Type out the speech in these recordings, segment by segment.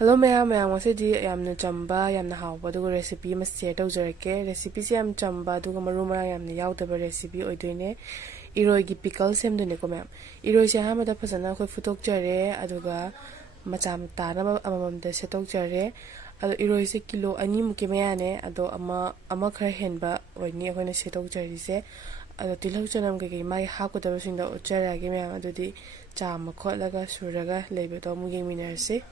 Hello ma'am, ngasidi yamna chamba yamna hawba aduga recipe ama share tawjarake. Recipe se yam chamba aduga maru marang yamna yawdaba recipe oidoine. Iroi gi pickle semdone ko ma'am. Iroi se hamada phasana khoi futokjare aduga macham tana amamamda setokjare. Ado iroi se kilo ani muke mayane ado ama khar henba oini akhona setokjari se. Ado tilhau chanam keke mai hapkodaba singda ocharage ma'am adudi chama khotlaga suraga leibedo mu yengminarse.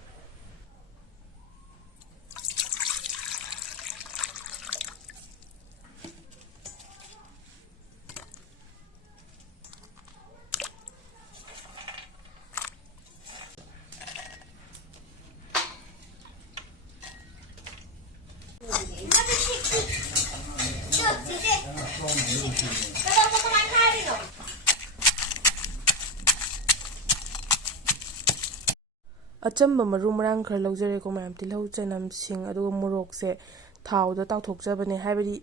Achamba maru marang khar laujare ko mayam tilhau chanam sing aduga morok se thawda tawthokjabane haibadi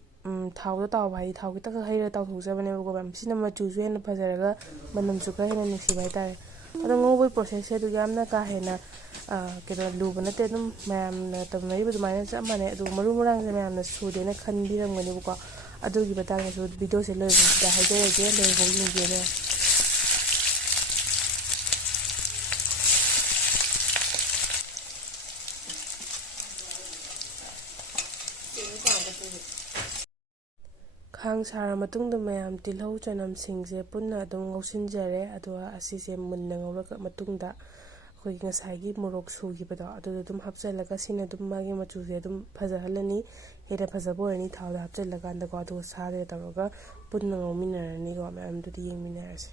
thawda tawba hai thawgi taka haira tawthokjabane ko mayam sina machu su hena phajaraga manam su ka hena nusi bai tare ado ngoboi process se du yamna ka hena kedo luba nate dum mayam na tamnai bu maina cha mane adu maru marang se mayam na su de na khanbiramgani ko adugi batang su video se le da haijare je le bo yin je ne khang sara matungda mayam tilhau chanam singse punna adum ngausinjare adua asise munna ngawraka matungda khoi ngasai morok sugibado adu dum hapchalaga sina dum magi machu se dum phajahalani hera phajabo ni thawda hapchalaga anda ko adu sare taroga punna ngawminarani ko mayam du yengminarase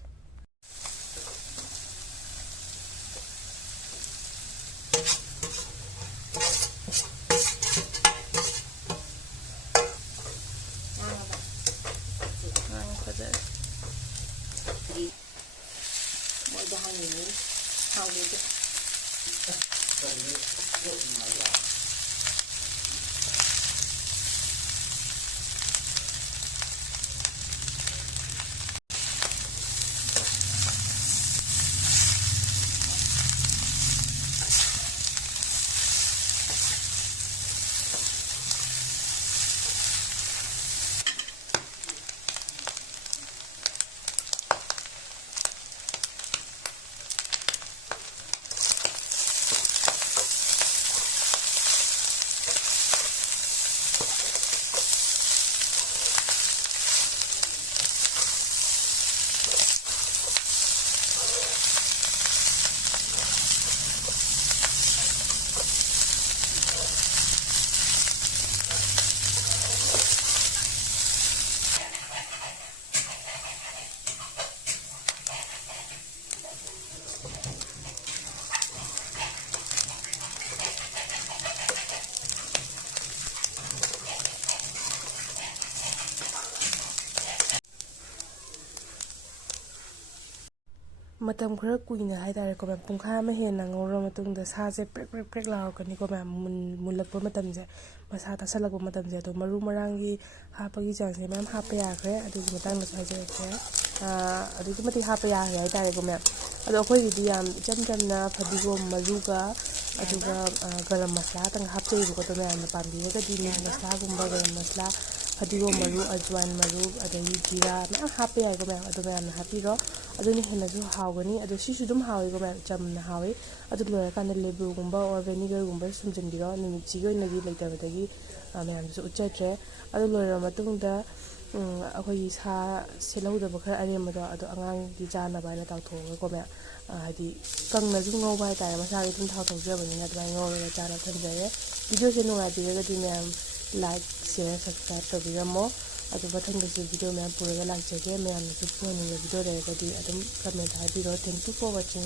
matam khara kuina haidare ko pungkha ma hena ngawra matungda saje prek prek prek lawkani ko ma'am mulakpa matamje masa ta salakpa matamje to maru marangi hapagi changse ma'am hapa yakre adugi matangda sajake adugi mati hapa yakre haidare ko ma'am ado khoi di yam jamjamna phadigom maruga aduga garam masala tang hapchei ko to ma'am pambi ga di masala gumba garam masala Hadigo maru ajwan maru adagi jira na happy ago ma'am ado ma'am na happy ro ado ni hena ju hawgani ado shisu dum hawi go ma'am cham na hawi ado lora kan lebu gumba or vinegar gumba sumjandi ro ni chi go na gi letabadagi ma'am ju uchatre ado lora matung da akhoi sa selauda bakha aremada ado angang di jana ba na tawtho go ma'am hadi kangna ju ngau bai ta masa gi dum tawtho jabani na dai ngau ra jana thanjare video se nunga biga di ma'am like share subscribe tawbiramo adu bathangdasi video ma'am puraga lakjage ma'am na su phone ni video re gadi adum comment habiro thank you for watching.